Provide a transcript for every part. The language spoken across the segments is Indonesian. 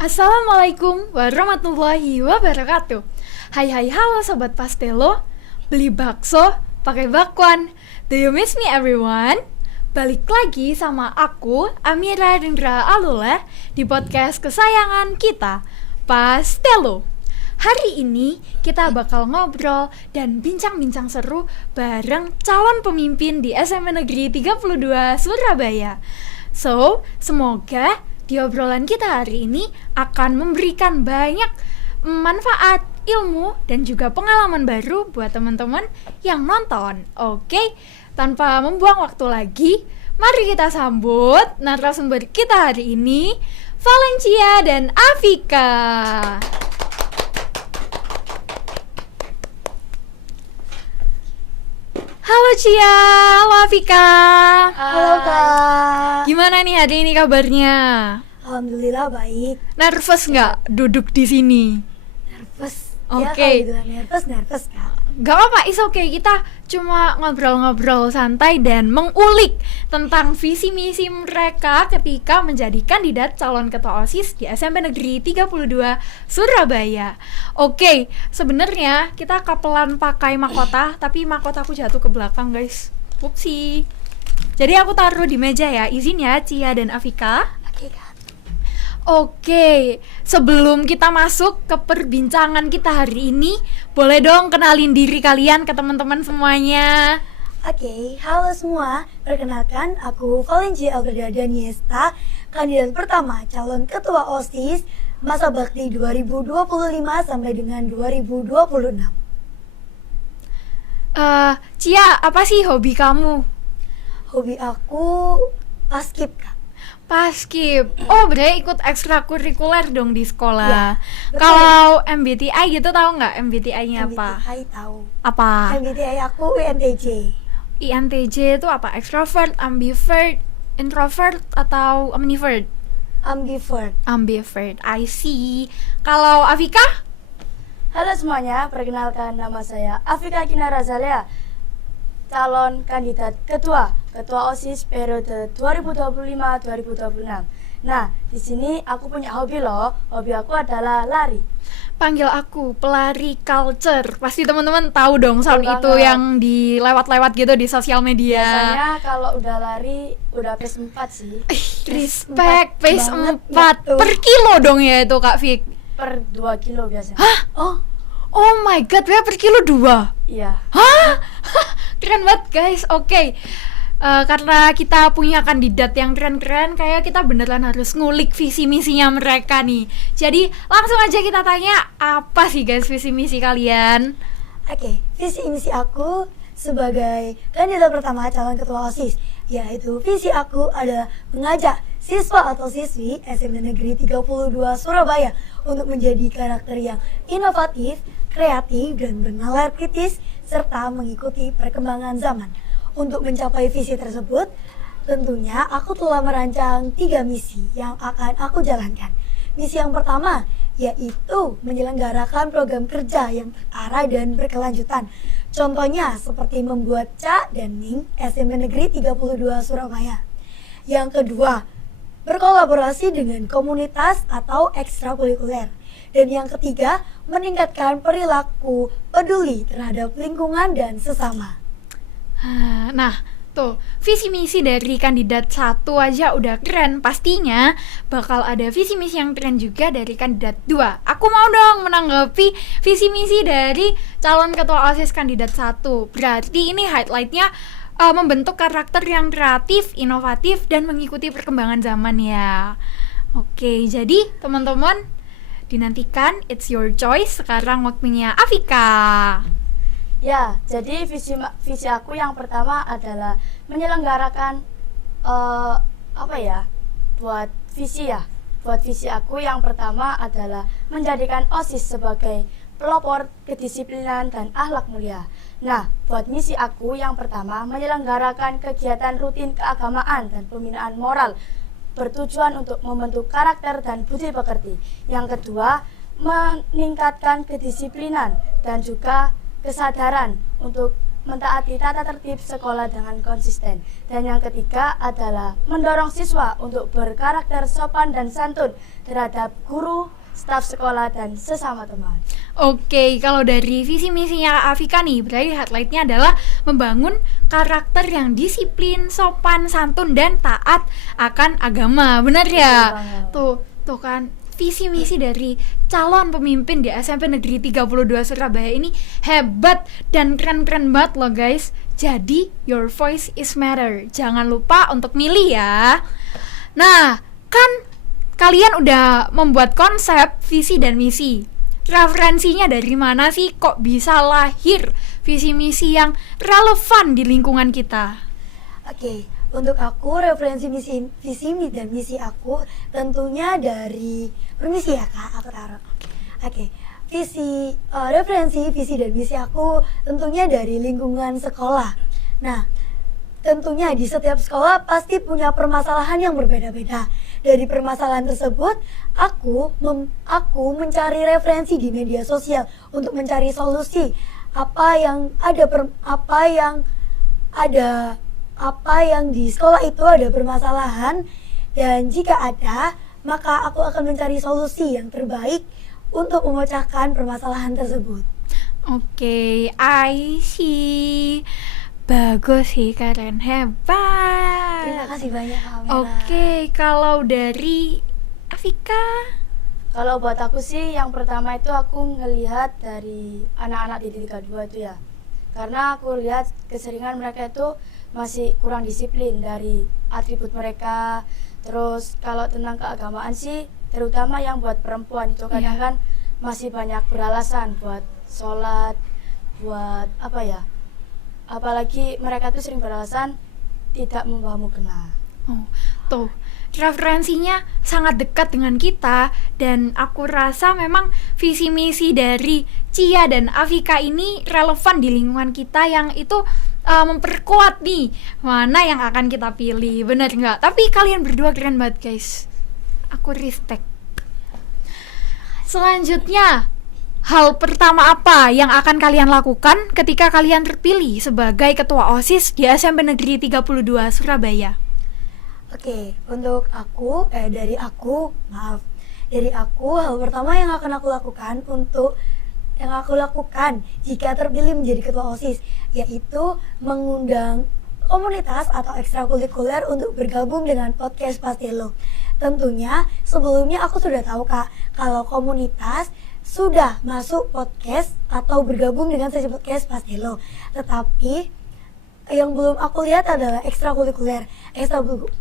Assalamualaikum warahmatullahi wabarakatuh. Halo Sobat Pastelo. Beli bakso pakai bakwan. Do you miss me everyone? Balik lagi sama aku, Amira Rindra Alula, di podcast kesayangan kita, Pastelo. Hari ini kita bakal ngobrol dan bincang-bincang seru bareng calon pemimpin di SMP Negeri 32 Surabaya. So, semoga di obrolan kita hari ini akan memberikan banyak manfaat, ilmu, dan juga pengalaman baru buat teman-teman yang nonton. Oke, tanpa membuang waktu lagi, mari kita sambut narasumber kita hari ini, Valencia dan Afika. Halo Cia, halo Afika. Halo Kak. Gimana nih hari ini kabarnya? Alhamdulillah baik. Nervous nggak duduk di sini? Nervous. Oke. Ya kalau dibilang nervous Kak. Gak apa-apa, it's okay. Kita cuma ngobrol-ngobrol santai dan mengulik tentang visi misi mereka ketika menjadi kandidat calon ketua OSIS di SMP Negeri 32 Surabaya. Oke, sebenarnya kita kapelan pakai mahkota, tapi mahkotaku jatuh ke belakang, guys. Upsi. Jadi aku taruh di meja ya. Izin ya Cia dan Afika. Oke Kak. Oke, sebelum kita masuk ke perbincangan kita hari ini, boleh dong kenalin diri kalian ke teman-teman semuanya. Oke, halo semua. Perkenalkan, aku Valencia Alberda Daniesta, kandidat pertama calon ketua OSIS masa bakti 2025 sampai dengan 2026. Cia, apa sih hobi kamu? Hobi aku paskib Kak. Paskib. Oh, berarti ikut ekstrakurikuler dong di sekolah. Ya, betul. Kalau MBTI gitu tahu nggak MBTI-nya apa? MBTI tahu. Apa? MBTI aku INTJ. INTJ itu apa? Extrovert, ambivert, introvert atau omnivert? Ambivert. Ambivert. I see. Kalau Afika? Halo semuanya, perkenalkan nama saya Afika Kinara Zalea, calon kandidat ketua OSIS periode 2025-2026. Nah, di sini aku punya hobi loh. Hobi aku adalah lari. Panggil aku pelari culture. Pasti teman-teman tahu dong sound Betul itu banget. yang di lewat-lewat gitu di sosial media. Biasanya kalau udah lari udah pace 4 sih. Respect, pace banget, 4 betul. per kilo dong ya itu Kak Fik. Per 2 kilo biasanya. Hah? Oh my god, per kilo 2. Iya. Hah? Keren banget guys. Oke. Karena kita punya kandidat yang keren-keren, kayak kita beneran harus ngulik visi misinya mereka nih. Jadi langsung aja kita tanya, apa sih guys visi misi kalian? Oke, visi misi aku sebagai kandidat pertama calon ketua OSIS, yaitu visi aku adalah mengajak siswa atau siswi SMP Negeri 32 Surabaya untuk menjadi karakter yang inovatif, kreatif, dan bernalar kritis, serta mengikuti perkembangan zaman. Untuk mencapai visi tersebut, tentunya aku telah merancang 3 misi yang akan aku jalankan. Misi yang pertama yaitu menyelenggarakan program kerja yang terarah dan berkelanjutan. Contohnya seperti membuat CA dan NIM SMP Negeri 32 Surabaya. Yang kedua, berkolaborasi dengan komunitas atau ekstrakurikuler. Dan yang ketiga, meningkatkan perilaku peduli terhadap lingkungan dan sesama. Nah, tuh, visi misi dari kandidat 1 aja udah keren. Pastinya bakal ada visi misi yang keren juga dari kandidat 2. Aku mau dong menanggapi visi misi dari calon ketua OSIS kandidat 1. Berarti ini highlightnya membentuk karakter yang kreatif, inovatif, dan mengikuti perkembangan zaman ya. Oke, jadi teman-teman dinantikan, it's your choice. Sekarang waktunya Afika. Ya, jadi visi aku yang pertama adalah menyelenggarakan buat visi aku yang pertama adalah menjadikan OSIS sebagai pelopor kedisiplinan dan akhlak mulia. Nah, buat misi aku yang pertama menyelenggarakan kegiatan rutin keagamaan dan pembinaan moral bertujuan untuk membentuk karakter dan budi pekerti. Yang kedua, meningkatkan kedisiplinan dan juga kesadaran untuk mentaati tata tertib sekolah dengan konsisten. Dan yang ketiga adalah mendorong siswa untuk berkarakter sopan dan santun terhadap guru, staf sekolah, dan sesama teman. Oke, kalau dari visi misinya Kak Afika nih, berarti highlightnya adalah membangun karakter yang disiplin, sopan, santun, dan taat akan agama. Benar ya? Betul banget. Tuh kan visi misi dari calon pemimpin di SMP Negeri 32 Surabaya ini hebat dan keren-keren banget loh guys. Jadi your voice is matter. Jangan lupa untuk milih ya. Nah, kan kalian udah membuat konsep visi dan misi. Referensinya dari mana sih kok bisa lahir visi misi yang relevan di lingkungan kita? Oke, untuk aku referensi visi dan misi aku tentunya dari permisi ya Kak, aku taruh. Oke, referensi visi dan misi aku tentunya dari lingkungan sekolah. Nah, tentunya di setiap sekolah pasti punya permasalahan yang berbeda-beda. Dari permasalahan tersebut, aku mencari referensi di media sosial untuk mencari solusi apa yang di sekolah itu ada permasalahan, dan jika ada, maka aku akan mencari solusi yang terbaik untuk memecahkan permasalahan tersebut. Oke, I see. Bagus sih, keren, hebat. Terima kasih banyak Kak Amira. Oke, kalau dari Afika? Kalau buat aku sih yang pertama itu aku ngelihat dari anak-anak di 32 itu ya. Karena aku lihat keseringan mereka itu masih kurang disiplin dari atribut mereka. Terus kalau tentang keagamaan sih, terutama yang buat perempuan itu kadang kan masih banyak beralasan buat sholat, buat apa ya, apalagi mereka tuh sering beralasan tidak membawa mukena. Oh, tuh referensinya sangat dekat dengan kita, dan aku rasa memang visi misi dari Cia dan Afika ini relevan di lingkungan kita yang itu memperkuat nih mana yang akan kita pilih, bener nggak? Tapi kalian berdua keren banget guys, aku respect. Selanjutnya, hal pertama apa yang akan kalian lakukan ketika kalian terpilih sebagai ketua OSIS di SMP Negeri 32 Surabaya? Oke, untuk dari aku hal pertama yang akan aku lakukan jika terpilih menjadi ketua OSIS yaitu mengundang komunitas atau ekstrakurikuler untuk bergabung dengan podcast Pastelo. Tentunya sebelumnya aku sudah tahu Kak, kalau komunitas sudah masuk podcast atau bergabung dengan sesi podcast Pastelo. Tetapi yang belum aku lihat adalah ekstrakurikuler.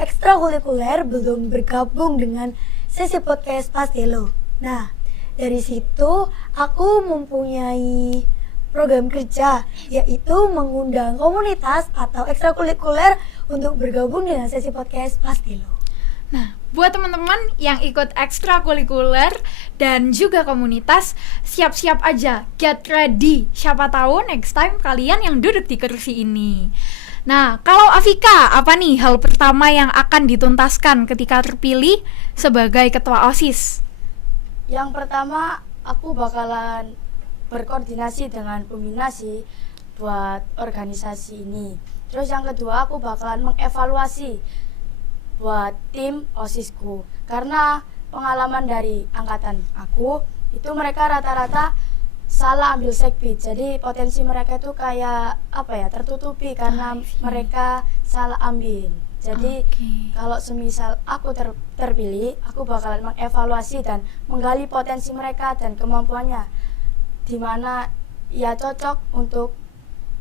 Ekstrakurikuler belum bergabung dengan sesi podcast Pastelo. Nah, dari situ aku mempunyai program kerja, yaitu mengundang komunitas atau ekstrakurikuler untuk bergabung dengan sesi podcast Pastelo. Nah, buat teman-teman yang ikut ekstrakurikuler dan juga komunitas, siap-siap aja, get ready. Siapa tahu next time kalian yang duduk di kursi ini. Nah, kalau Afika, apa nih hal pertama yang akan dituntaskan ketika terpilih sebagai ketua OSIS? Yang pertama, aku bakalan berkoordinasi dengan pembina sih buat organisasi ini. Terus yang kedua, aku bakalan mengevaluasi buat tim OSISku, karena pengalaman dari angkatan aku itu mereka rata-rata salah ambil sekbid, jadi potensi mereka itu kayak apa ya, tertutupi karena mereka salah ambil. Jadi kalau semisal aku terpilih, aku bakalan mengevaluasi dan menggali potensi mereka dan kemampuannya di mana ia cocok untuk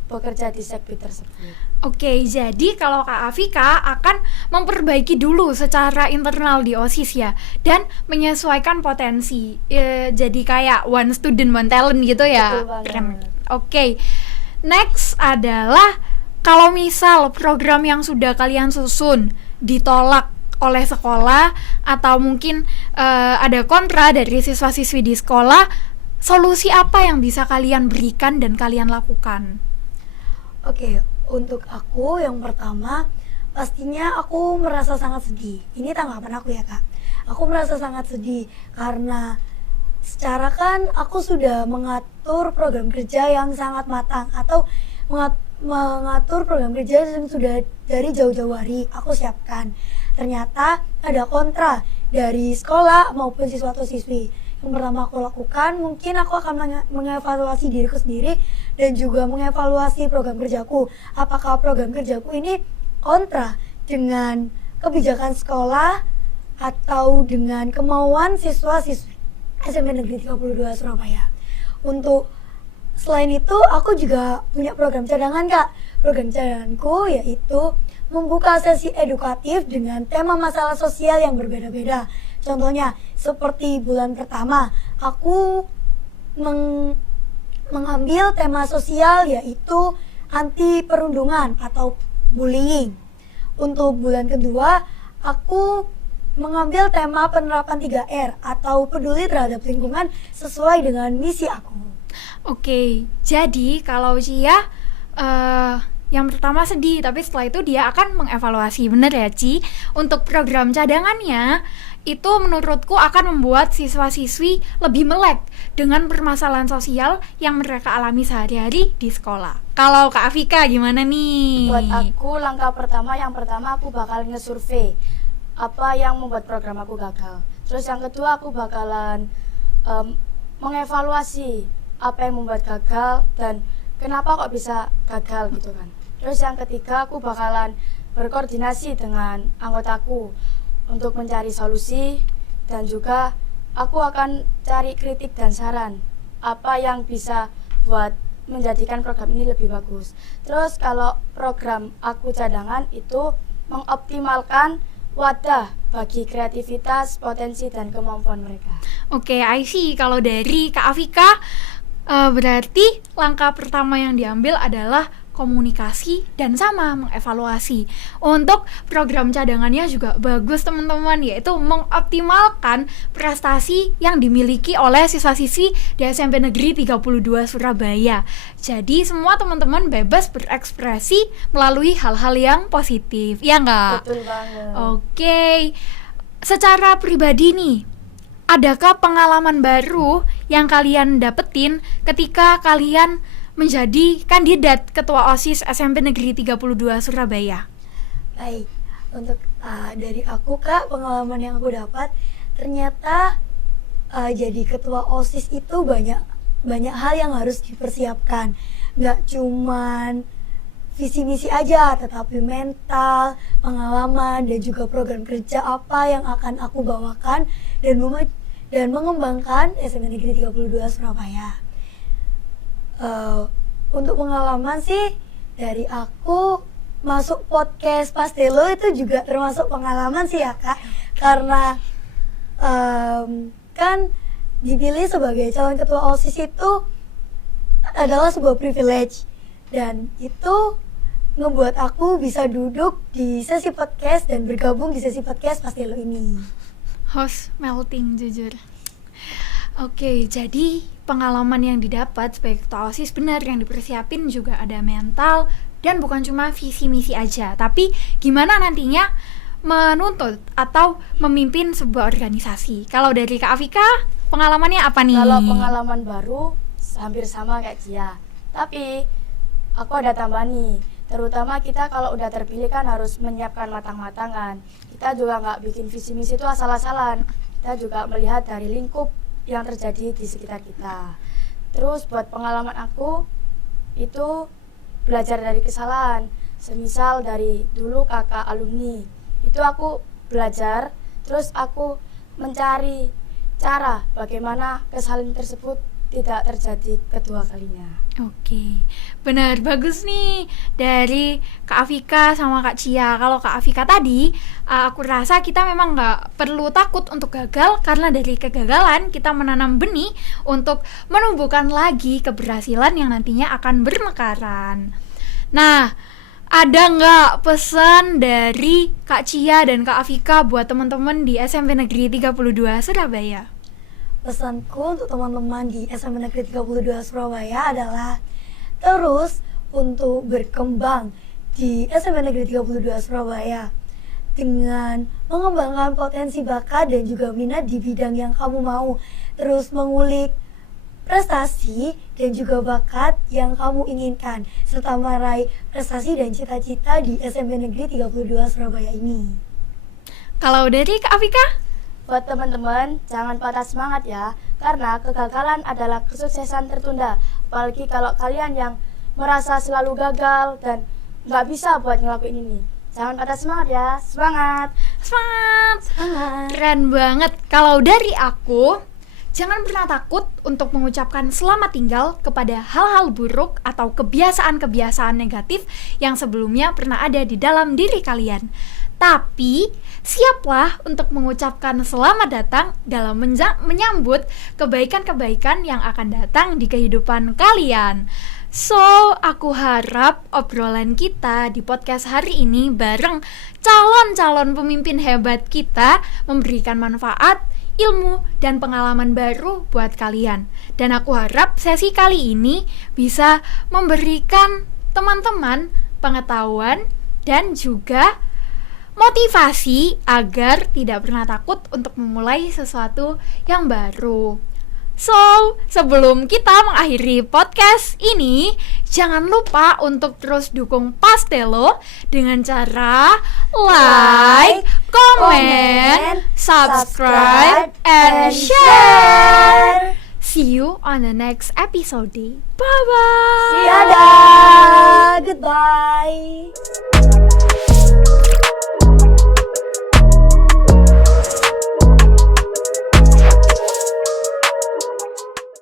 bekerja di sekbid tersebut. Oke, jadi kalau Kak Afika akan memperbaiki dulu secara internal di OSIS ya, dan menyesuaikan potensi. Jadi kayak one student, one talent gitu ya. Betul banget. Keren. Oke, next adalah kalau misal program yang sudah kalian susun ditolak oleh sekolah atau mungkin ada kontra dari siswa-siswi di sekolah, solusi apa yang bisa kalian berikan dan kalian lakukan? Oke, untuk aku yang pertama pastinya aku merasa sangat sedih. Ini tanggapan aku ya Kak. Aku merasa sangat sedih karena secara kan aku sudah mengatur program kerja yang sangat matang atau mengatur program kerja yang sudah dari jauh-jauh hari aku siapkan. Ternyata ada kontra dari sekolah maupun siswa atau siswi. Yang pertama aku lakukan, mungkin aku akan mengevaluasi diriku sendiri dan juga mengevaluasi program kerjaku. Apakah program kerjaku ini kontra dengan kebijakan sekolah atau dengan kemauan siswa-siswi SMP Negeri 32 Surabaya. Untuk selain itu, aku juga punya program cadangan, Kak. Program cadanganku yaitu membuka sesi edukatif dengan tema masalah sosial yang berbeda-beda. Contohnya, seperti bulan pertama, aku mengambil tema sosial yaitu anti perundungan atau bullying. Untuk bulan kedua, aku mengambil tema penerapan 3R atau peduli terhadap lingkungan sesuai dengan misi aku. Oke, jadi kalau Cia yang pertama sedih, tapi setelah itu dia akan mengevaluasi. Bener ya, Ci? Untuk program cadangannya, itu menurutku akan membuat siswa-siswi lebih melek dengan permasalahan sosial yang mereka alami sehari-hari di sekolah. Kalau Kak Afika gimana nih? Buat aku, langkah pertama, yang pertama aku bakal ngesurvei apa yang membuat program aku gagal. Terus yang kedua aku bakalan mengevaluasi apa yang membuat gagal dan kenapa kok bisa gagal gitu kan. Terus yang ketiga aku bakalan berkoordinasi dengan anggotaku untuk mencari solusi, dan juga aku akan cari kritik dan saran apa yang bisa buat menjadikan program ini lebih bagus. Terus kalau program aku cadangan itu mengoptimalkan wadah bagi kreativitas, potensi, dan kemampuan mereka. Oke, I see. Kalau dari Kak Afika, berarti langkah pertama yang diambil adalah komunikasi dan sama mengevaluasi. Untuk program cadangannya juga bagus teman-teman, yaitu mengoptimalkan prestasi yang dimiliki oleh siswa-siswi di SMP Negeri 32 Surabaya. Jadi semua teman-teman bebas berekspresi melalui hal-hal yang positif, ya nggak? Betul banget. Oke, secara pribadi nih, adakah pengalaman baru yang kalian dapetin ketika kalian menjadi kandidat ketua OSIS SMP Negeri 32 Surabaya? Baik, untuk dari aku, Kak, pengalaman yang aku dapat, ternyata jadi ketua OSIS itu banyak hal yang harus dipersiapkan. Nggak cuman visi misi aja, tetapi mental, pengalaman, dan juga program kerja apa yang akan aku bawakan dan mengembangkan SMP Negeri 32 Surabaya. Untuk pengalaman sih, dari aku masuk podcast Pastelo itu juga termasuk pengalaman sih ya, Kak. Karena kan dipilih sebagai calon ketua OSIS itu adalah sebuah privilege, dan itu ngebuat aku bisa duduk di sesi podcast dan bergabung di sesi podcast Pastelo ini. Host melting jujur. Oke, jadi pengalaman yang didapat sebagai ketua OSIS benar, yang dipersiapin juga ada mental dan bukan cuma visi misi aja, tapi gimana nantinya menuntut atau memimpin sebuah organisasi. Kalau dari Kak Afika, pengalamannya apa nih? Kalau pengalaman baru hampir sama kayak Cia, tapi aku ada tambahan nih. Terutama kita kalau udah terpilih kan harus menyiapkan matang-matangan. Kita juga nggak bikin visi misi itu asal-asalan. Kita juga melihat dari lingkup yang terjadi di sekitar kita. Terus buat pengalaman aku itu belajar dari kesalahan. Semisal dari dulu kakak alumni, itu aku belajar, terus aku mencari cara bagaimana kesalahan tersebut tidak terjadi kedua kalinya. Oke, benar, bagus nih dari Kak Afika sama Kak Cia. Kalau Kak Afika tadi, aku rasa kita memang nggak perlu takut untuk gagal, karena dari kegagalan kita menanam benih untuk menumbuhkan lagi keberhasilan yang nantinya akan bermekaran. Nah, ada nggak pesan dari Kak Cia dan Kak Afika buat teman-teman di SMP Negeri 32 Surabaya? Pesanku untuk teman-teman di SMP Negeri 32 Surabaya adalah terus untuk berkembang di SMP Negeri 32 Surabaya dengan mengembangkan potensi bakat dan juga minat di bidang yang kamu mau. Terus mengulik prestasi dan juga bakat yang kamu inginkan serta meraih prestasi dan cita-cita di SMP Negeri 32 Surabaya ini. Kalau dari Kak Afika? Buat teman-teman, jangan patah semangat ya, karena kegagalan adalah kesuksesan tertunda. Apalagi kalau kalian yang merasa selalu gagal dan nggak bisa buat ngelakuin ini. Jangan patah semangat ya, semangat! Semangat! Semangat. Keren banget. Kalau dari aku, jangan pernah takut untuk mengucapkan selamat tinggal kepada hal-hal buruk atau kebiasaan-kebiasaan negatif yang sebelumnya pernah ada di dalam diri kalian. Tapi, siaplah untuk mengucapkan selamat datang dalam menyambut kebaikan-kebaikan yang akan datang di kehidupan kalian. So, aku harap obrolan kita di podcast hari ini bareng calon-calon pemimpin hebat kita memberikan manfaat, ilmu, dan pengalaman baru buat kalian. Dan aku harap sesi kali ini bisa memberikan teman-teman pengetahuan dan juga motivasi agar tidak pernah takut untuk memulai sesuatu yang baru. So, sebelum kita mengakhiri podcast ini, jangan lupa untuk terus dukung Pastelo dengan cara like, comment, subscribe, and share. See you on the next episode. Bye-bye. Dadah, goodbye.